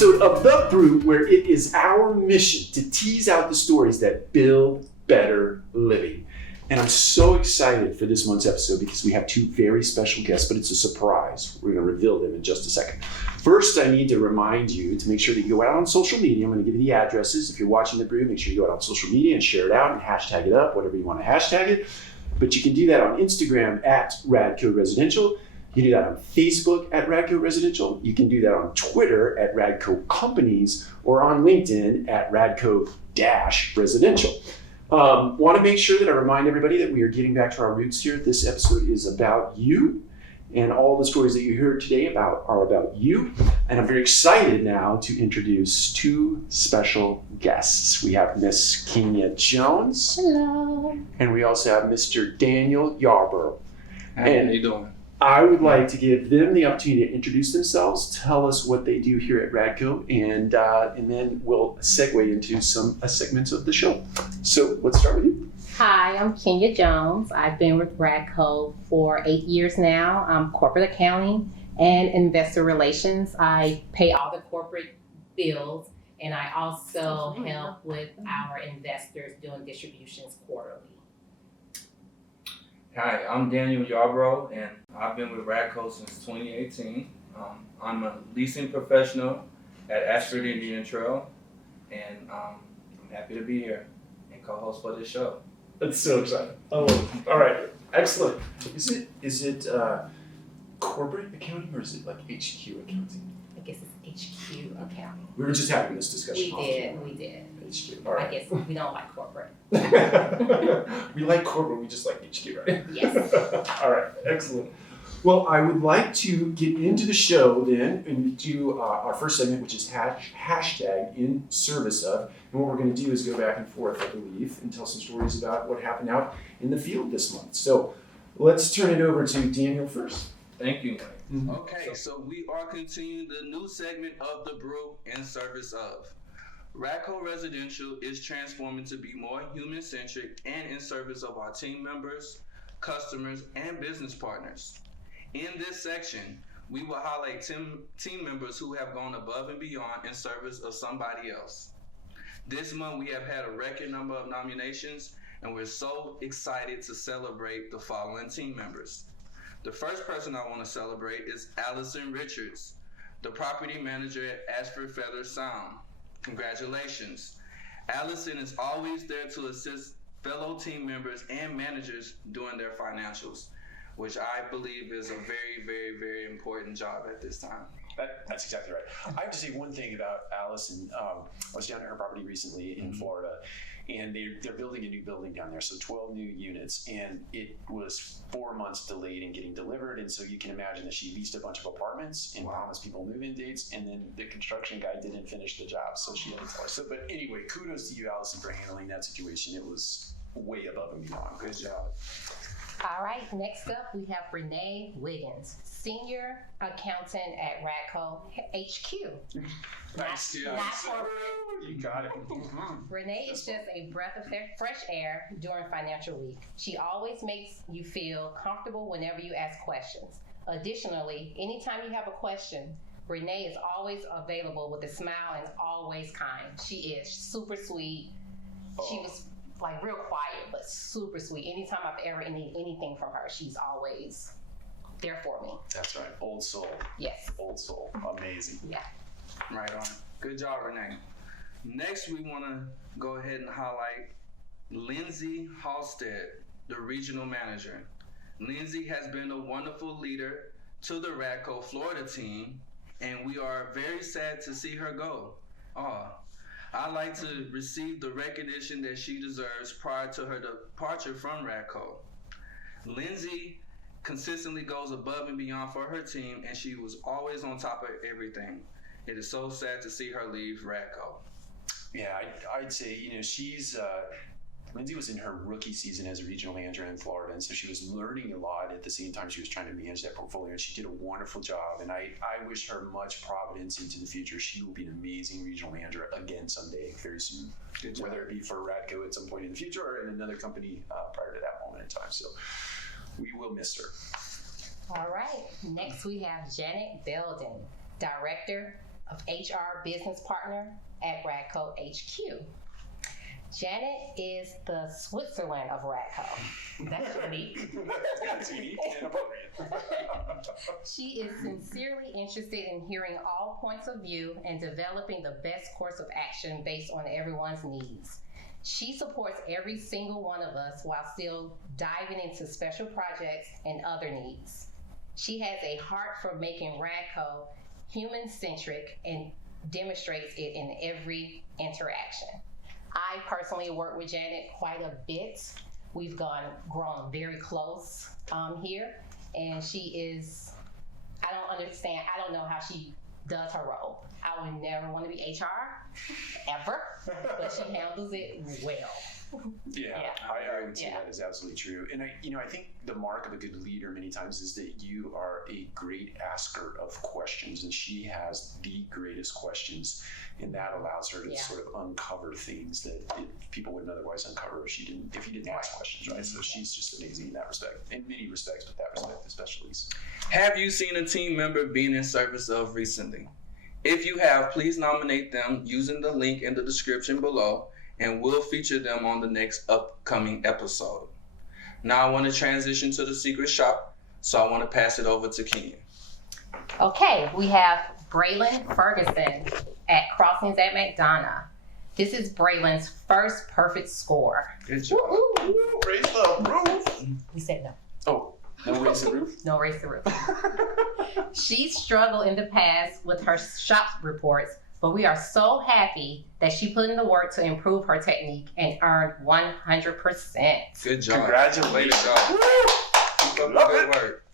episode of The Brew, where it is our mission to tease out the stories that build better living. And I'm so excited for this month's episode because we have two very special guests, but it's a surprise. We're going to reveal them in just a second. First, I need to remind you to make sure that you go out on social media. I'm going to give you the addresses. If you're watching The Brew, make sure you go out on social media and share it out and hashtag it up, whatever you want to hashtag it. But you can do that on Instagram at Radco Residential. You can do that on Facebook at Radco Residential. You can do that on Twitter at Radco Companies or on LinkedIn at Radco-Residential. Want to make sure that I remind everybody that we are getting back to our roots here. This episode is about you, and all the stories that you heard today are about you. And I'm very excited now to introduce two special guests. We have Miss Kenya Jones. Hello. And we also have Mr. Daniel Yarborough. How are you doing? I would like to give them the opportunity to introduce themselves, tell us what they do here at Radco, and then we'll segue into some segments of the show. So let's start with you. Hi, I'm Kenya Jones. I've been with Radco for 8 years now. I'm corporate accounting and investor relations. I pay all the corporate bills, and I also help with our investors doing distributions quarterly. Hi, I'm Daniel Yarborough, and I've been with Radco since 2018. I'm a leasing professional at Ashford Indian Trail, and I'm happy to be here and co-host for this show. That's so exciting. Oh, all right, excellent. Is it corporate accounting or is it like HQ accounting? I guess it's HQ accounting. We were just having this discussion. We did. HQ. All right. I guess we don't like corporate. We like corporate, we just like HQ, right? Yes. All right, excellent. Well, I would like to get into the show then and do our first segment, which is hashtag in service of. And what we're going to do is go back and forth, I believe, and tell some stories about what happened out in the field this month. So let's turn it over to Daniel first. Thank you, Mike. Mm-hmm. Okay, so we are continuing the new segment of The Brew in service of. Radco Residential is transforming to be more human-centric and in service of our team members, customers, and business partners. In this section, we will highlight team members who have gone above and beyond in service of somebody else. This month, we have had a record number of nominations, and we're so excited to celebrate the following team members. The first person I want to celebrate is Allison Richards, the property manager at Ashford Feather Sound. Congratulations. Allison is always there to assist fellow team members and managers doing their financials, which I believe is a very, very, very important job at this time. That's exactly right. I have to say one thing about Allison. I was down at her property recently in Florida, and they're building a new building down there, so 12 new units, and it was 4 months delayed in getting delivered, and so you can imagine that she leased a bunch of apartments and promised people move-in dates, and then the construction guy didn't finish the job, so she had to tell her. So, but anyway, kudos to you, Allison, for handling that situation. It was way above and beyond. Good job. All right, next up we have Renee Wiggins, Senior Accountant at Radco HQ. Nice. Not corporate. You got it. Renee is just a breath of fresh air during financial week. She always makes you feel comfortable whenever you ask questions. Additionally, anytime you have a question, Renee is always available with a smile and always kind. She is super sweet. She was like real quiet, but super sweet. Anytime I've ever need anything from her, she's always there for me. That's right. Old soul. Yes. Old soul. Amazing. Yeah. Right on. Good job, Renee. Next, we want to go ahead and highlight Lindsay Halstead, the regional manager. Lindsay has been a wonderful leader to the Radco Florida team, and we are very sad to see her go. I'd like to receive the recognition that she deserves prior to her departure from Radco. Lindsay consistently goes above and beyond for her team, and she was always on top of everything. It is so sad to see her leave Radco. Yeah, I'd say, Lindsay was in her rookie season as a regional manager in Florida, and so she was learning a lot at the same time she was trying to manage that portfolio, and she did a wonderful job, and I wish her much providence into the future. She will be an amazing regional manager again someday, very soon, whether it be for Radco at some point in the future or in another company prior to that moment in time. So we will miss her. All right, next we have Janet Belden, Director of HR business partner at Radco HQ. Janet is the Switzerland of Radco. That's unique. That's unique and appropriate. She is sincerely interested in hearing all points of view and developing the best course of action based on everyone's needs. She supports every single one of us while still diving into special projects and other needs. She has a heart for making Radco human-centric and demonstrates it in every interaction. I personally work with Janet quite a bit. We've grown very close here, and she is, I don't know how she does her role. I would never want to be HR, ever, but she handles it well. Yeah, I would say that is absolutely true. And I think the mark of a good leader many times is that you are a great asker of questions, and she has the greatest questions, and that allows her to sort of uncover things that people wouldn't otherwise uncover if you didn't ask questions, right? So she's just amazing in that respect, in many respects, but that respect especially. Have you seen a team member being in service of recently? If you have, please nominate them using the link in the description below, and we'll feature them on the next upcoming episode. Now I want to transition to the secret shop, so I want to pass it over to Kenyon. Okay, we have Braylon Ferguson at Crossings at McDonough. This is Braylon's first perfect score. Good job. Woo-hoo! Raise the roof! He said no. Oh, no raise the roof? No raise the roof. She's struggled in the past with her shop reports, but we are so happy that she put in the work to improve her technique and earned 100%. Good job. Congratulations. Keep up the good work.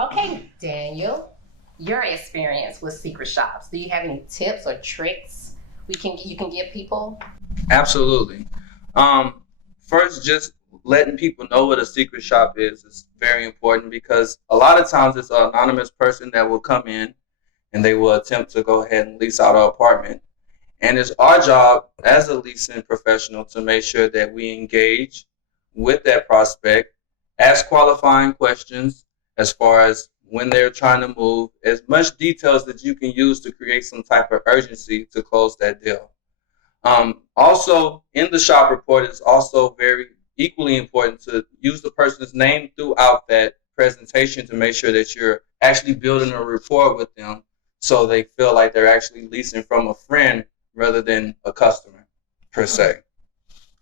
Okay, Daniel, your experience with secret shops. Do you have any tips or tricks you can give people? Absolutely. First, just letting people know what a secret shop is very important, because a lot of times it's an anonymous person that will come in and they will attempt to go ahead and lease out our apartment. And it's our job as a leasing professional to make sure that we engage with that prospect, ask qualifying questions as far as when they're trying to move, as much details that you can use to create some type of urgency to close that deal. Also, in the shop report, it's also very equally important to use the person's name throughout that presentation to make sure that you're actually building a rapport with them, so they feel like they're actually leasing from a friend rather than a customer, per se.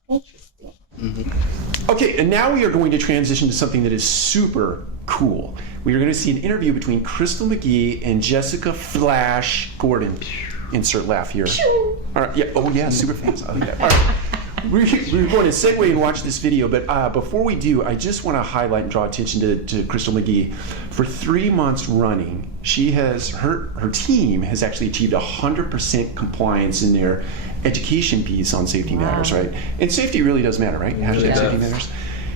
Interesting. Mm-hmm. Okay, and now we are going to transition to something that is super cool. We are going to see an interview between Crystal McGee and Jessica Flash Gordon. Insert laugh here. All right, yeah. Oh, yeah, super fast. Oh, yeah. All right. We're going to segue and watch this video, but before we do, I just want to highlight and draw attention to Crystal McGee. For 3 months running, she has her team has actually achieved 100% compliance in their education piece on safety matters, right? And safety really does matter, right? Hashtag safety matters.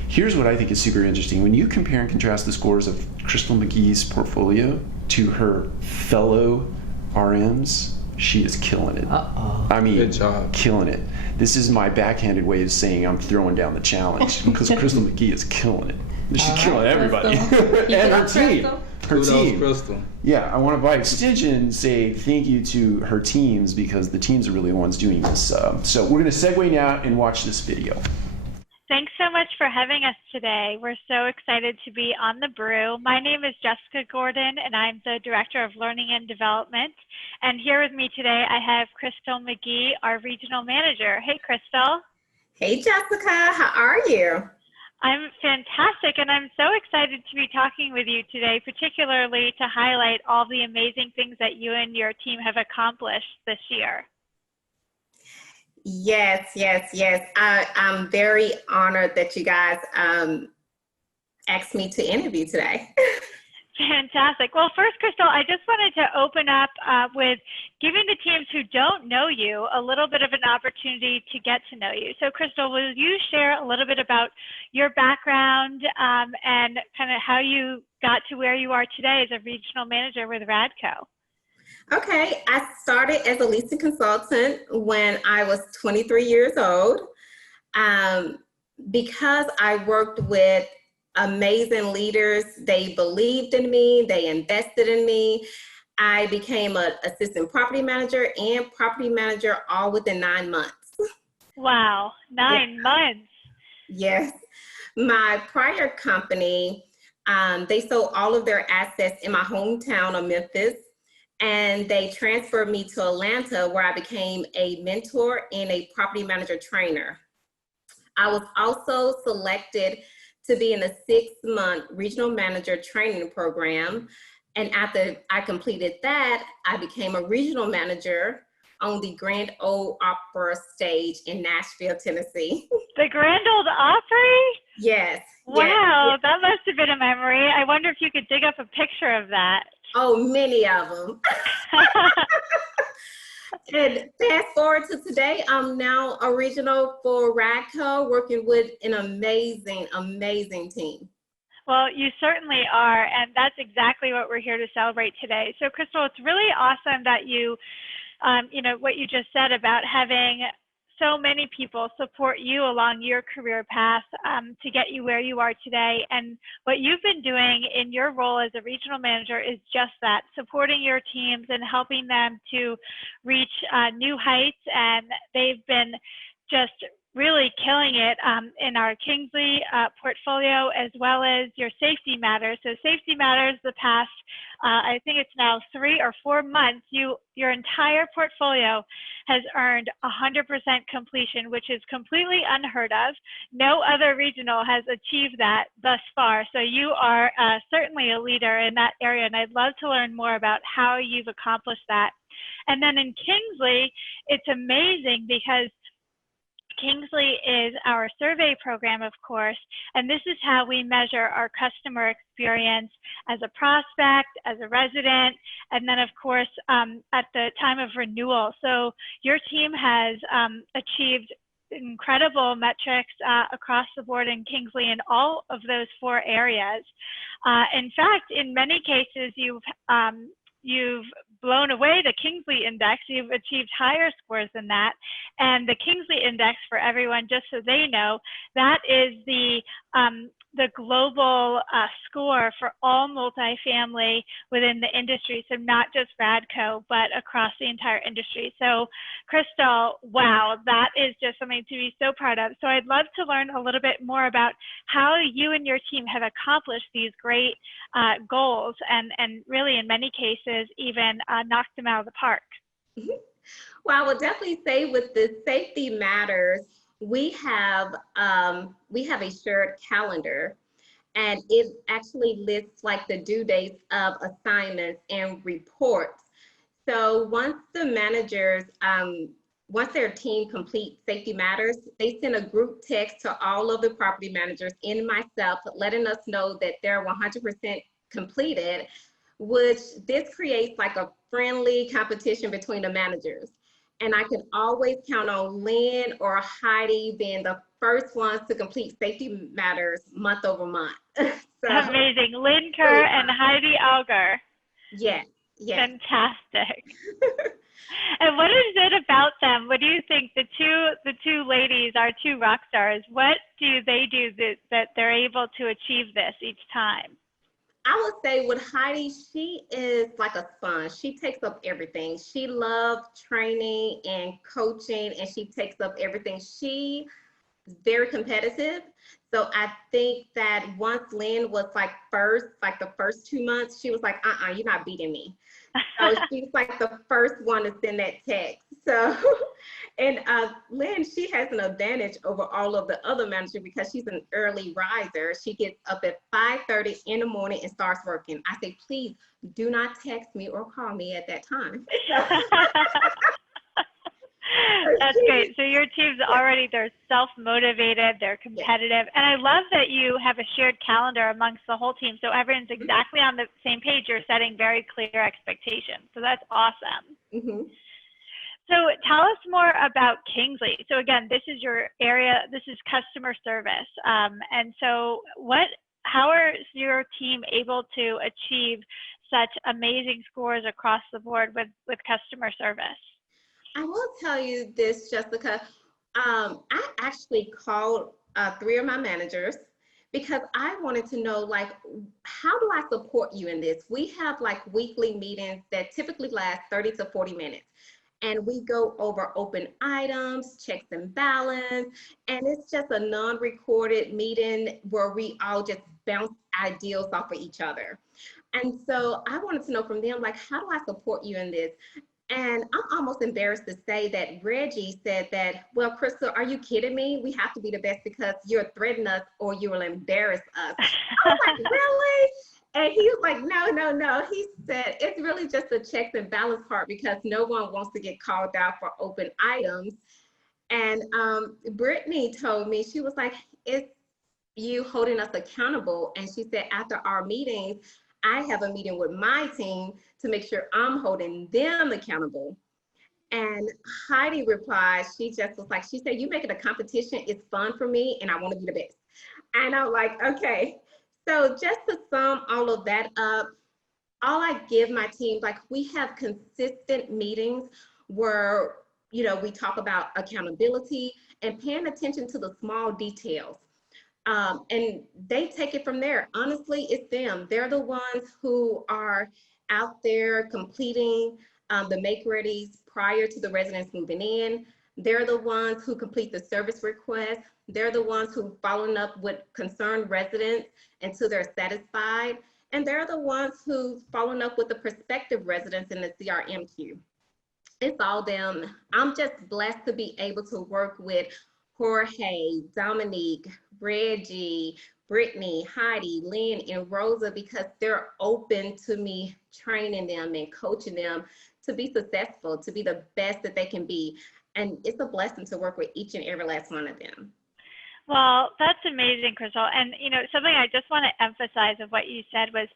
Here's what I think is super interesting. When you compare and contrast the scores of Crystal McGee's portfolio to her fellow RMs, she is killing it. I mean, Good job. Killing it. This is my backhanded way of saying I'm throwing down the challenge, because Crystal McGee is killing it. She's killing everybody. And her team. Her team. Crystal. Yeah, I want to by extension say thank you to her teams, because the teams are really the ones doing this. So we're going to segue now and watch this video. Thanks so much for having us today. We're so excited to be on the Brew. My name is Jessica Gordon, and I'm the Director of Learning and Development. And here with me today, I have Crystal McGee, our Regional Manager. Hey, Crystal. Hey, Jessica. How are you? I'm fantastic, and I'm so excited to be talking with you today, particularly to highlight all the amazing things that you and your team have accomplished this year. Yes. I'm very honored that you guys asked me to interview today. Fantastic. Well, first, Crystal, I just wanted to open up with giving the teams who don't know you a little bit of an opportunity to get to know you. So, Crystal, will you share a little bit about your background and kind of how you got to where you are today as a regional manager with Radco? Okay, I started as a leasing consultant when I was 23 years old. Because I worked with amazing leaders, they believed in me, they invested in me. I became an assistant property manager and property manager all within 9 months. Wow, 9 months. Yes. My prior company, they sold all of their assets in my hometown of Memphis, and they transferred me to Atlanta, where I became a mentor and a property manager trainer. I was also selected to be in a 6-month regional manager training program. And after I completed that, I became a regional manager on the Grand Ole Opera stage in Nashville, Tennessee. The Grand Old Opry? Yes. Wow, yes. that must have been a memory. I wonder if you could dig up a picture of that. Oh, many of them. And fast forward to today, I'm now a regional for Radco, working with an amazing, amazing team. Well, you certainly are, and that's exactly what we're here to celebrate today. So, Crystal, it's really awesome that you, what you just said about having so many people support you along your career path to get you where you are today. And what you've been doing in your role as a regional manager is just that, supporting your teams and helping them to reach new heights. And they've been just really killing it in our Kingsley portfolio, as well as your Safety Matters. So Safety Matters, the past, I think it's now 3 or 4 months, your entire portfolio has earned 100% completion, which is completely unheard of. No other regional has achieved that thus far. So you are certainly a leader in that area, and I'd love to learn more about how you've accomplished that. And then in Kingsley, it's amazing because Kingsley is our survey program, of course, and this is how we measure our customer experience as a prospect, as a resident, and then, of course, at the time of renewal. So your team has achieved incredible metrics across the board in Kingsley in all of those 4 areas. In fact, in many cases, you've blown away the Kingsley Index. You've achieved higher scores than that. And the Kingsley Index, for everyone, just so they know, that is the global score for all multifamily within the industry. So not just Radco, but across the entire industry. So Crystal, wow, that is just something to be so proud of. So I'd love to learn a little bit more about how you and your team have accomplished these great goals and really in many cases even knocked them out of the park. Well, I would definitely say with the Safety Matters, we have a shared calendar, and it actually lists like the due dates of assignments and reports. So once the managers, once their team completes Safety Matters, they send a group text to all of the property managers and myself, letting us know that they're 100% completed, which this creates like a friendly competition between the managers. And I could always count on Lynn or Heidi being the first ones to complete Safety Matters month over month. So, amazing. Lynn Kerr and Heidi Alger. Yes. Fantastic. And what is it about them? What do you think, the two ladies, our 2 rock stars, what do they do that they're able to achieve this each time? I would say with Heidi, she is like a sponge. She takes up everything. She loves training and coaching, and she takes up everything. She is very competitive. So I think that once Lynn was like the first 2 months, she was like, you're not beating me. So she's like the first one to send that text. So, and Lynn, she has an advantage over all of the other managers because she's an early riser. She gets up at 5:30 in the morning and starts working. I say, please do not text me or call me at that time. That's great. So your team's already, they're self-motivated, they're competitive. And I love that you have a shared calendar amongst the whole team. So everyone's exactly on the same page. You're setting very clear expectations. So that's awesome. Mm-hmm. So tell us more about Kingsley. So again, this is your area, this is customer service. And so how is your team able to achieve such amazing scores across the board with customer service? I will tell you this, Jessica. I actually called 3 of my managers because I wanted to know, like, how do I support you in this? We have like weekly meetings that typically last 30 to 40 minutes. And we go over open items, checks and balance, and it's just a non-recorded meeting where we all just bounce ideas off of each other. And so I wanted to know from them, like, how do I support you in this? And I'm almost embarrassed to say that Reggie said that, well, Crystal, are you kidding me? We have to be the best because you'll threaten us or you will embarrass us. I was like, really? And he was like, no, no, no. He said, it's really just the checks and balance part because no one wants to get called out for open items. And Brittany told me, she was like, it's you holding us accountable. And she said, after our meetings, I have a meeting with my team to make sure I'm holding them accountable. And Heidi replied, she just was like, she said, you make it a competition. It's fun for me and I want to be the best. And I'm like, okay. So just to sum all of that up, all I give my team, like we have consistent meetings where, we talk about accountability and paying attention to the small details. And they take it from there. Honestly, it's them. They're the ones who are out there completing the make readies prior to the residents moving in. They're the ones who complete the service request. They're the ones who following up with concerned residents until they're satisfied. And they're the ones who's following up with the prospective residents in the CRM queue. It's all them. I'm just blessed to be able to work with Jorge, Dominique, Reggie, Brittany, Heidi, Lynn, and Rosa because they're open to me training them and coaching them to be successful, to be the best that they can be. And it's a blessing to work with each and every last one of them. Well, that's amazing, Crystal. And, something I just want to emphasize of what you said was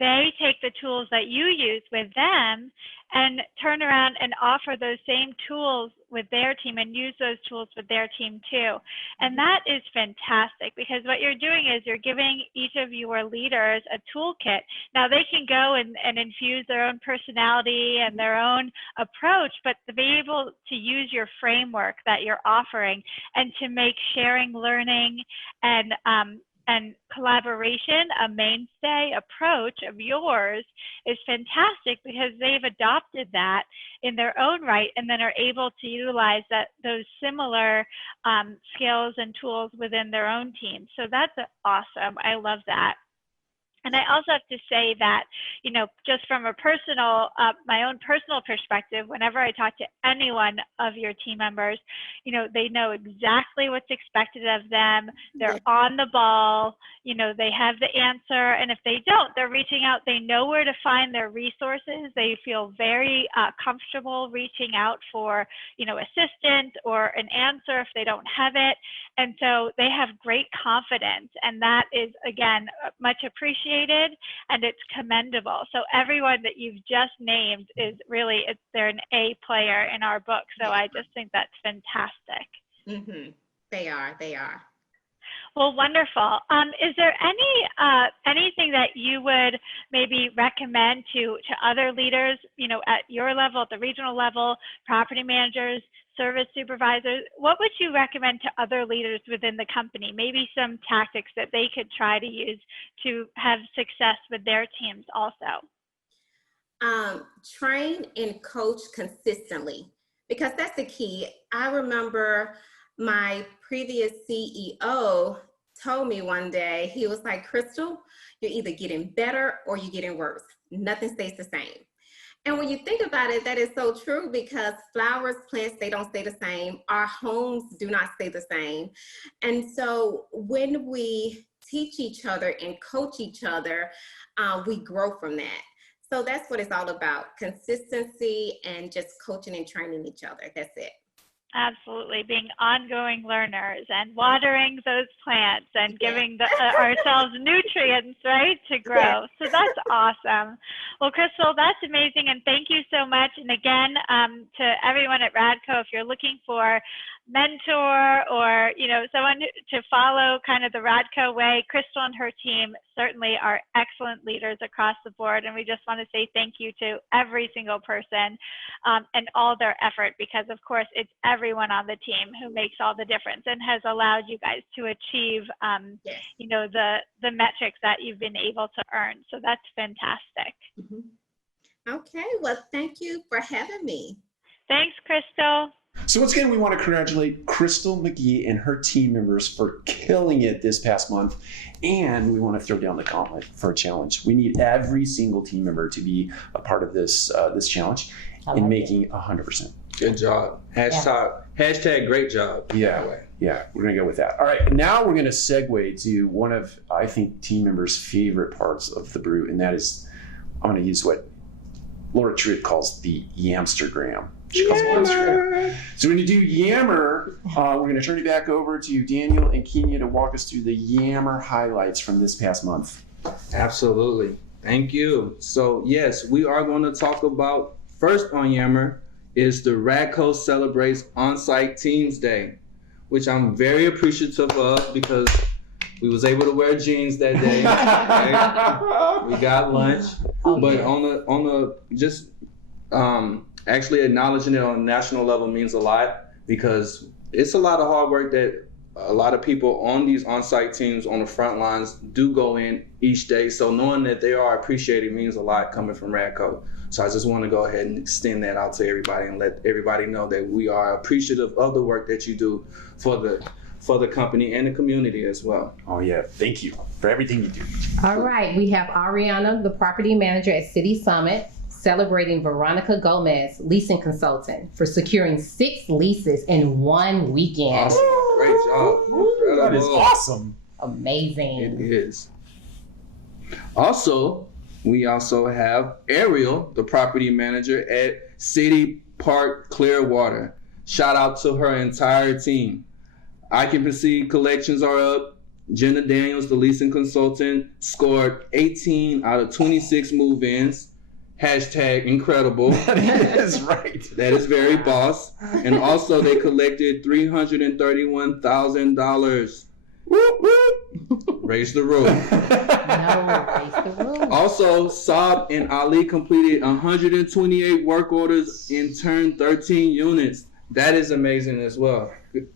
they take the tools that you use with them and turn around and offer those same tools with their team and use those tools with their team too. And that is fantastic because what you're doing is you're giving each of your leaders a toolkit. Now they can go and infuse their own personality and their own approach, but to be able to use your framework that you're offering and to make sharing, learning, and collaboration a mainstay approach of yours is fantastic because they've adopted that in their own right and then are able to utilize those similar skills and tools within their own team. So that's awesome. I love that. And I also have to say that, just from a personal, my own personal perspective, whenever I talk to anyone of your team members, they know exactly what's expected of them. They're on the ball, they have the answer. And if they don't, they're reaching out. They know where to find their resources. They feel very comfortable reaching out for, assistance or an answer if they don't have it. And so they have great confidence. And that is, again, much appreciated and it's commendable. So everyone that you've just named is really, they're an A player in our book. So I just think that's fantastic. Mm-hmm. They are. Well, wonderful. Is there anything that you would maybe recommend to other leaders, at your level, at the regional level, property managers, service supervisors? What would you recommend to other leaders within the company? Maybe some tactics that they could try to use to have success with their teams also. Train and coach consistently because that's the key. I remember my previous CEO told me one day, he was like, Crystal, you're either getting better or you're getting worse. Nothing stays the same. And when you think about it, that is so true because flowers, plants, they don't stay the same. Our homes do not stay the same. And so when we teach each other and coach each other, we grow from that. So that's what it's all about, consistency and just coaching and training each other. That's it. Absolutely, being ongoing learners and watering those plants and giving ourselves nutrients, right, to grow. So that's awesome. Well, Crystal, that's amazing, and thank you so much. And again, to everyone at Radco, if you're looking for mentor or someone to follow kind of the Radco way, Crystal and her team certainly are excellent leaders across the board, and we just want to say thank you to every single person and all their effort, because of course it's everyone on the team who makes all the difference and has allowed you guys to achieve the metrics that you've been able to earn. So that's fantastic. Okay, well, thank you for having me. Thanks, Crystal. So once again, we want to congratulate Crystal McGee and her team members for killing it this past month. And we want to throw down the gauntlet for a challenge. We need every single team member to be a part of this challenge in making 100%. Good job. Hashtag great job. Yeah, we're going to go with that. All right, now we're going to segue to one of, I think, team members' favorite parts of the brew, and that is, I'm going to use what Laura Truitt calls the Yamstergram. She calls it Yamstergram. So we're going to do Yammer. We're going to turn it back over to Daniel and Kenya to walk us through the Yammer highlights from this past month. Absolutely. Thank you. So yes, we are going to talk about, first on Yammer is the Radco Celebrates On-Site Teams Day, which I'm very appreciative of because we was able to wear jeans that day. Right? We got lunch, but on the just actually acknowledging it on a national level means a lot, because it's a lot of hard work that a lot of people on these on-site teams on the front lines do go in each day. So knowing that they are appreciated means a lot coming from Radco. So I just want to go ahead and extend that out to everybody and let everybody know that we are appreciative of the work that you do for the company and the community as well. Oh yeah, thank you for everything you do. All right, we have Ariana, the property manager at City Summit, celebrating Veronica Gomez, leasing consultant, for securing 6 leases in one weekend. Awesome. Great job. Incredible. That is awesome. Amazing. It is. We also have Ariel, the property manager at City Park Clearwater. Shout out to her entire team. Occupancy collections are up. Jenna Daniels, the leasing consultant, scored 18 out of 26 move-ins. Hashtag incredible. That is right. That is very boss. And also they collected $331,000. Whoop, whoop. Raise the roof. Raise the roof. Also, Saab and Ali completed 128 work orders and turned 13 units. That is amazing as well.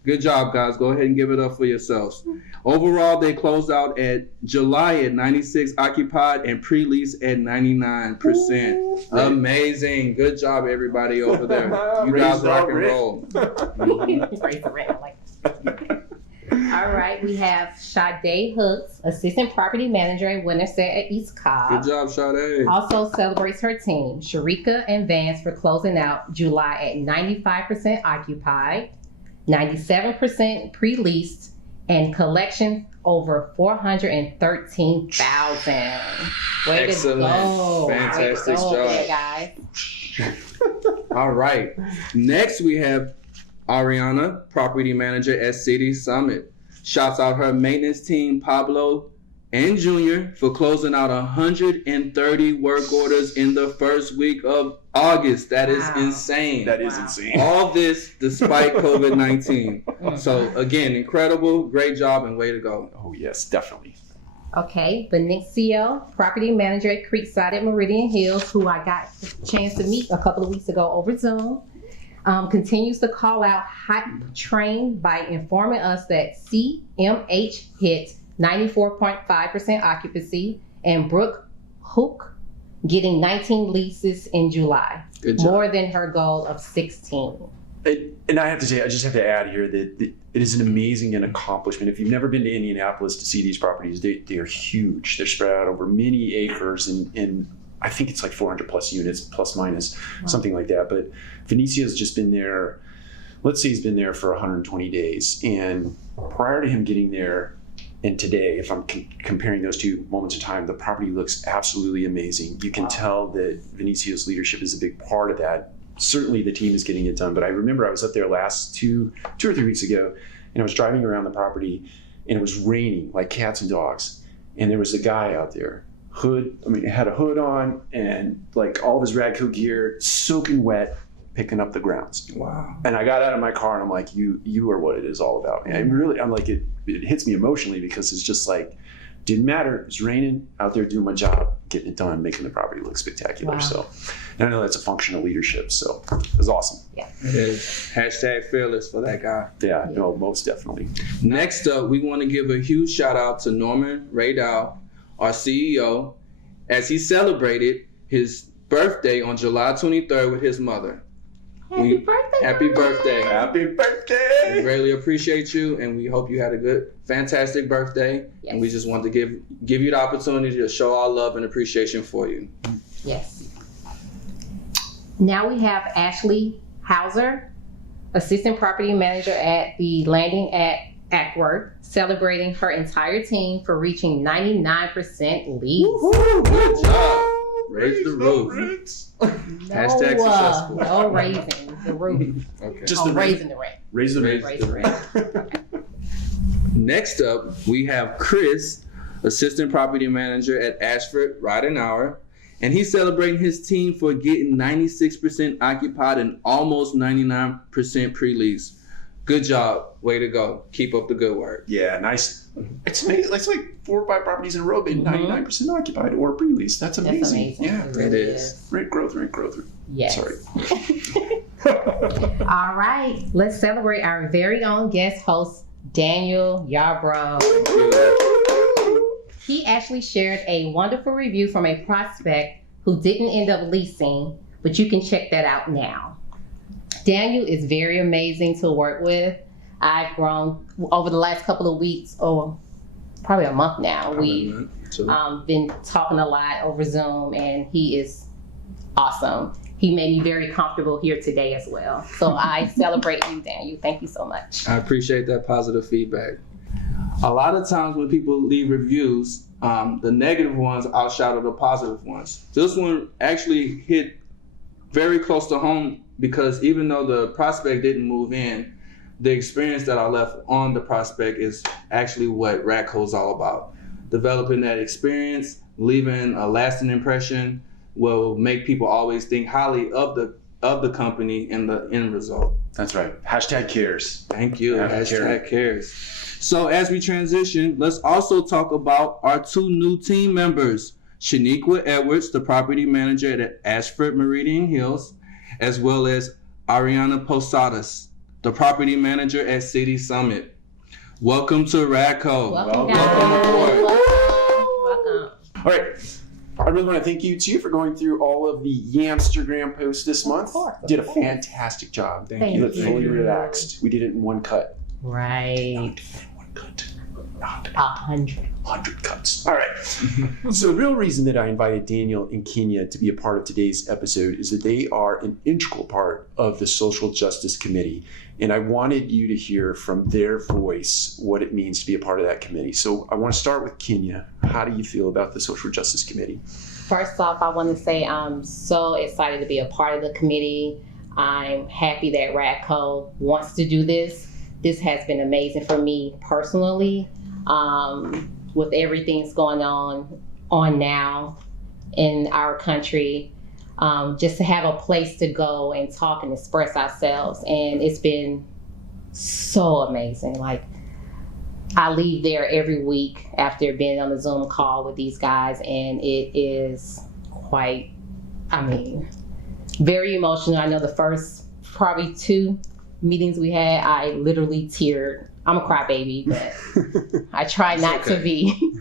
Good job, guys. Go ahead and give it up for yourselves. Overall, they closed out at July at 96 occupied and pre-lease at 99%. Amazing. Good job, everybody over there. You guys rock and roll. Raise the rent. I like that. All right, we have Sade Hooks, assistant property manager at Winterset at East Cobb. Good job, Sade. Also celebrates her team, Sharika and Vance, for closing out July at 95% occupied, 97% pre-leased, and collections over 413,000. Way Excellent. to go. Fantastic job. There, guys. All right. Next, we have Ariana, property manager at City Summit. Shouts out her maintenance team, Pablo and Junior, for closing out 130 work orders in the first week of August. That is insane. That is insane. All this despite COVID-19. So again, incredible, great job, and way to go. Oh yes, definitely. Okay, Benicio, property manager at Creekside at Meridian Hills, who I got a chance to meet a couple of weeks ago over Zoom. Continues to call out Hype Train by informing us that CMH hit 94.5% occupancy and Brooke Hook getting 19 leases in July. Good job. More than her goal of 16. And I have to say, I just have to add here that it is an amazing accomplishment. If you've never been to Indianapolis to see these properties, they are huge. They're spread out over many acres and I think it's like 400 plus units, plus minus, something like that. But Venicio's just been there, let's say he's been there for 120 days. And prior to him getting there and today, if I'm comparing those two moments of time, the property looks absolutely amazing. You can tell that Venicio's leadership is a big part of that. Certainly the team is getting it done. But I remember I was up there last two or 3 weeks ago, and I was driving around the property and it was raining like cats and dogs. And there was a guy out there hood. I mean, it had a hood on and like all of his Radco gear soaking wet, picking up the grounds. Wow. And I got out of my car and I'm like, you are what it is all about. And I'm like, it hits me emotionally because it's just like, didn't matter. It was raining, out there doing my job, getting it done, making the property look spectacular. Wow. So, and I know that's a function of leadership. So it was awesome. Yeah. It is. Hashtag fearless for that guy. Yeah, no, most definitely. Next up, we want to give a huge shout out to Norman Radau, our CEO, as he celebrated his birthday on July 23rd with his mother. Happy birthday. Happy birthday. Happy We birthday! greatly appreciate you, and we hope you had a good, fantastic birthday. Yes. And we just want to give you the opportunity to show our love and appreciation for you. Yes. Now we have Ashley Hauser, Assistant Property Manager at the Landing at Ackworth, celebrating her entire team for reaching 99% leads. Good job. Raise the roof. Hashtag successful. No raising the roof. Okay. Just the Raising the rent. Raise the rate. Raise the rent. Next up, we have Chris, Assistant Property Manager at Ashford Ridenauer, and he's celebrating his team for getting 96% occupied and almost 99% pre-lease. Good job. Way to go. Keep up the good work. Yeah, nice. It's amazing. It's like 4 or 5 properties in a row being 99% occupied or pre-leased. That's That's amazing. amazing. Yeah. It It really is. Rent growth. Yes. Sorry. All right. Let's celebrate our very own guest host, Daniel Yarbrough. He actually shared a wonderful review from a prospect who didn't end up leasing, but you can check that out now. Daniel is very amazing to work with. I've grown over the last couple of weeks, or probably a month now. We've been talking a lot over Zoom, and he is awesome. He made me very comfortable here today as well. So I celebrate you, Daniel. Thank you so much. I appreciate that positive feedback. A lot of times when people leave reviews, the negative ones outshadow the positive ones. This one actually hit very close to home because even though the prospect didn't move in, the experience that I left on the prospect is actually what Radco is all about. Developing that experience, leaving a lasting impression will make people always think highly of the company and the end result. That's right. Hashtag cares. Thank you. Hashtag cares. So as we transition, let's also talk about our 2 new team members, Shaniqua Edwards, the property manager at Ashford Meridian Hills, as well as Ariana Posadas, the property manager at City Summit. Welcome to Radco. Welcome, Welcome aboard. Welcome. All right. I really want to thank you too for going through all of the Yamstergram posts this month. course, You did a of course. fantastic job. Thank You looked you. fully relaxed. We did it in one cut. Right. One cut. Not 100. 100 cuts. All right. So the real reason that I invited Daniel and Kenya to be a part of today's episode is that they are an integral part of the Social Justice Committee. And I wanted you to hear from their voice what it means to be a part of that committee. So I want to start with Kenya. How do you feel about the Social Justice Committee? First off, I want to say I'm so excited to be a part of the committee. I'm happy that Radco wants to do this. This has been amazing for me personally. With everything that's going on now in our country, just to have a place to go and talk and express ourselves. And it's been so amazing. Like, I leave there every week after being on the Zoom call with these guys, and it is quite, very emotional. I know the first probably 2 meetings we had, I literally teared. I'm a crybaby, but I try not to be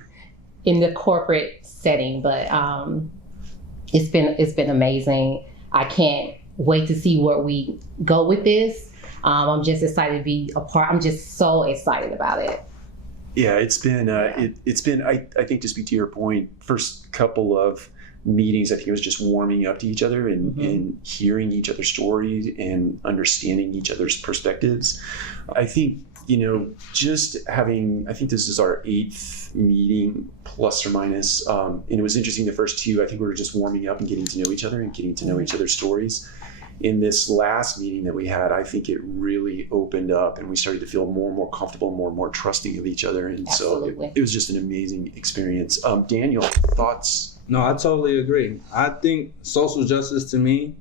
in the corporate setting, but it's been amazing. I can't wait to see where we go with this. I'm just excited to be a part. I'm just so excited about it. Yeah, it's been, I think to speak to your point, first couple of meetings, I think it was just warming up to each other and hearing each other's stories and understanding each other's perspectives. I think, just having, I think this is our 8th meeting plus or minus, and it was interesting the first 2, I think we were just warming up and getting to know each other and getting to know each other's stories. in this last meeting that we had, I think it really opened up and we started to feel more and more comfortable, more and more trusting of each other. And Absolutely. so it was just an amazing experience. Daniel, thoughts? No, I totally agree. I think social justice to me,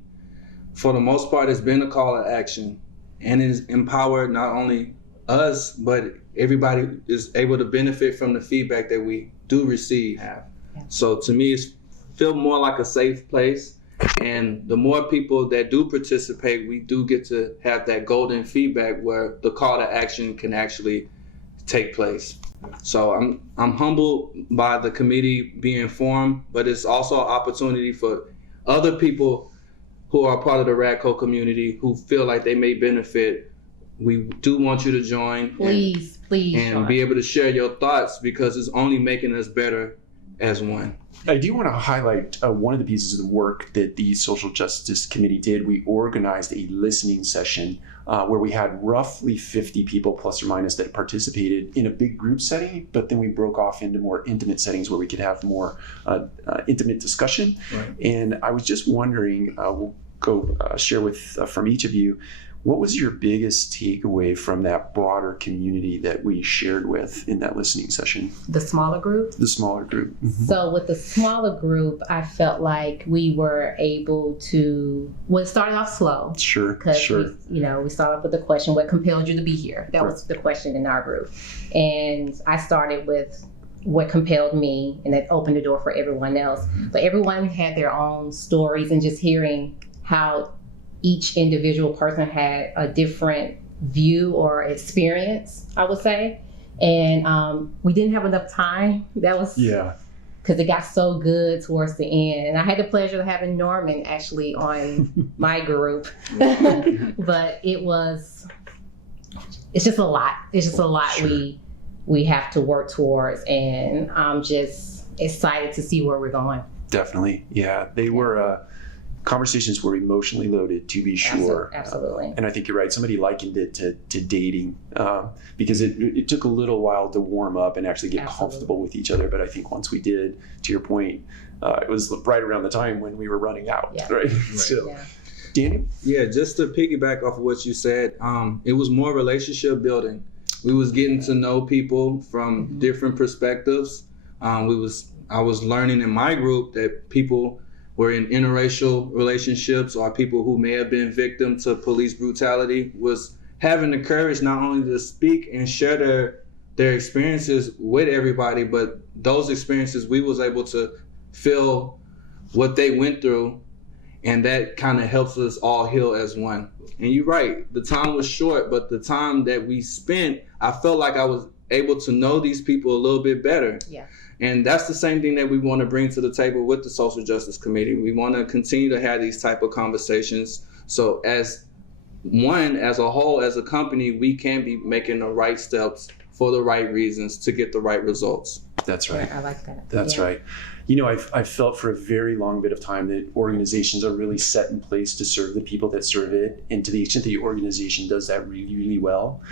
for the most part, has been a call to action and has empowered not only us, but everybody is able to benefit from the feedback that we do receive. Yeah. So to me, it's feel more like a safe place. And the more people that do participate, we do get to have that golden feedback where the call to action can actually take place. So I'm humbled by the committee being formed, but it's also an opportunity for other people who are part of the Radco community who feel like they may benefit. We do want you to join. Please and join. be able to share your thoughts because it's only making us better as one. I do want to highlight one of the pieces of the work that the Social Justice Committee did. We organized a listening session where we had roughly 50 people plus or minus that participated in a big group setting, but then we broke off into more intimate settings where we could have more intimate discussion. Right. And I was just wondering, we'll go share with from each of you, what was your biggest takeaway from that broader community that we shared with in that listening session? The smaller group? The smaller group. Mm-hmm. So with the smaller group, I felt like we were able to, well, it started off slow. Sure. Because we started off with the question, what compelled you to be here? That was the question in our group. And I started with what compelled me, and that opened the door for everyone else. But everyone had their own stories, and just hearing how each individual person had a different view or experience, I would say. And we didn't have enough time. That was because it got so good towards the end. And I had the pleasure of having Norman actually on my group. But it's just a lot. It's just a lot we have to work towards. And I'm just excited to see where we're going. Definitely. Yeah. They were conversations were emotionally loaded, to be sure. Absolutely. And I think you're right. Somebody likened it to dating because it took a little while to warm up and actually get comfortable with each other. But I think once we did, to your point, it was right around the time when we were running out, right? So, Daniel? Yeah, just to piggyback off of what you said, it was more relationship building. We was getting to know people from different perspectives. I was learning in my group that people were in interracial relationships or people who may have been victim to police brutality was having the courage not only to speak and share their experiences with everybody, but those experiences we was able to feel what they went through, and that kind of helps us all heal as one. And you're right, the time was short, but the time that we spent, I felt like I was able to know these people a little bit better. Yeah. And that's the same thing that we want to bring to the table with the Social Justice Committee. We want to continue to have these type of conversations. So as one, as a whole, as a company, we can be making the right steps for the right reasons to get the right results. That's right. Yeah, I like that. That's right. You know, I've felt for a very long bit of time that organizations are really set in place to serve the people that serve it. And to the extent the organization does that really, really well,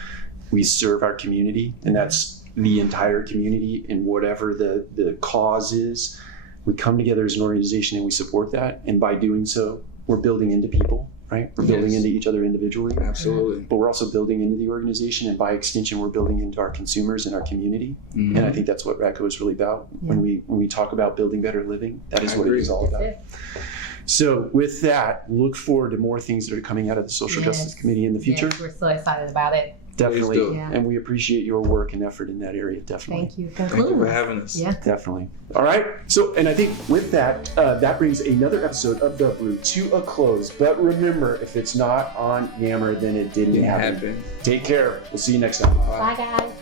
we serve our community, and that's the entire community, and whatever the cause is, we come together as an organization and we support that. And by doing so, we're building into people, right? We're building into each other individually. Absolutely. But we're also building into the organization, and by extension, we're building into our consumers and our community. And I think that's what Radco is really about. When we talk about building better living, that is what it is all about. So with that, look forward to more things that are coming out of the Social Justice Committee in the future. Yes, we're so excited about it. Definitely. Yeah. And we appreciate your work and effort in that area. Definitely. Thank you. Thank you for having us. Yeah. Definitely. All right. So, and I think with that, that brings another episode of The Brew to a close. But remember, if it's not on Yammer, then it didn't happen. Take care. We'll see you next time. Bye, guys.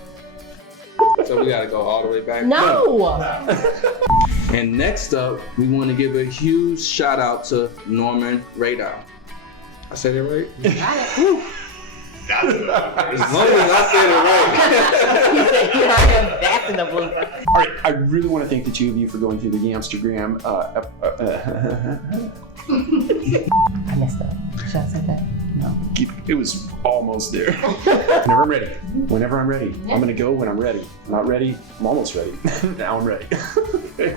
So we got to go all the way back? No. And next up, we want to give a huge shout out to Norman Radau. I said it right? You got it. As long as I said it right. You said you heard him. That's in the blooper. All right. I really want to thank the two of you for going through the Yamstergram. I messed up. Should I say that? No. It was almost there. Whenever I'm ready. Whenever I'm ready. I'm going to go when I'm ready. I'm not ready. I'm almost ready. Now I'm ready. Okay.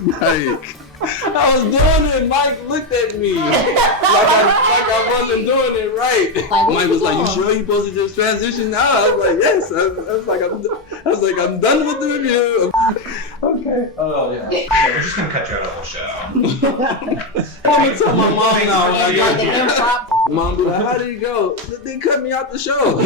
Mike. I was doing it. Mike looked at me like I wasn't doing it right. Like, Mike was like, "You sure you supposed to just transition now?" I was like, "Yes." I was like, "I'm done with the review." Okay. Oh yeah. Yeah, we're just gonna cut you out of the whole show. I'm gonna tell my mom now when I Like get the here. improv. Mom be like, "How did he go? They cut me out the show."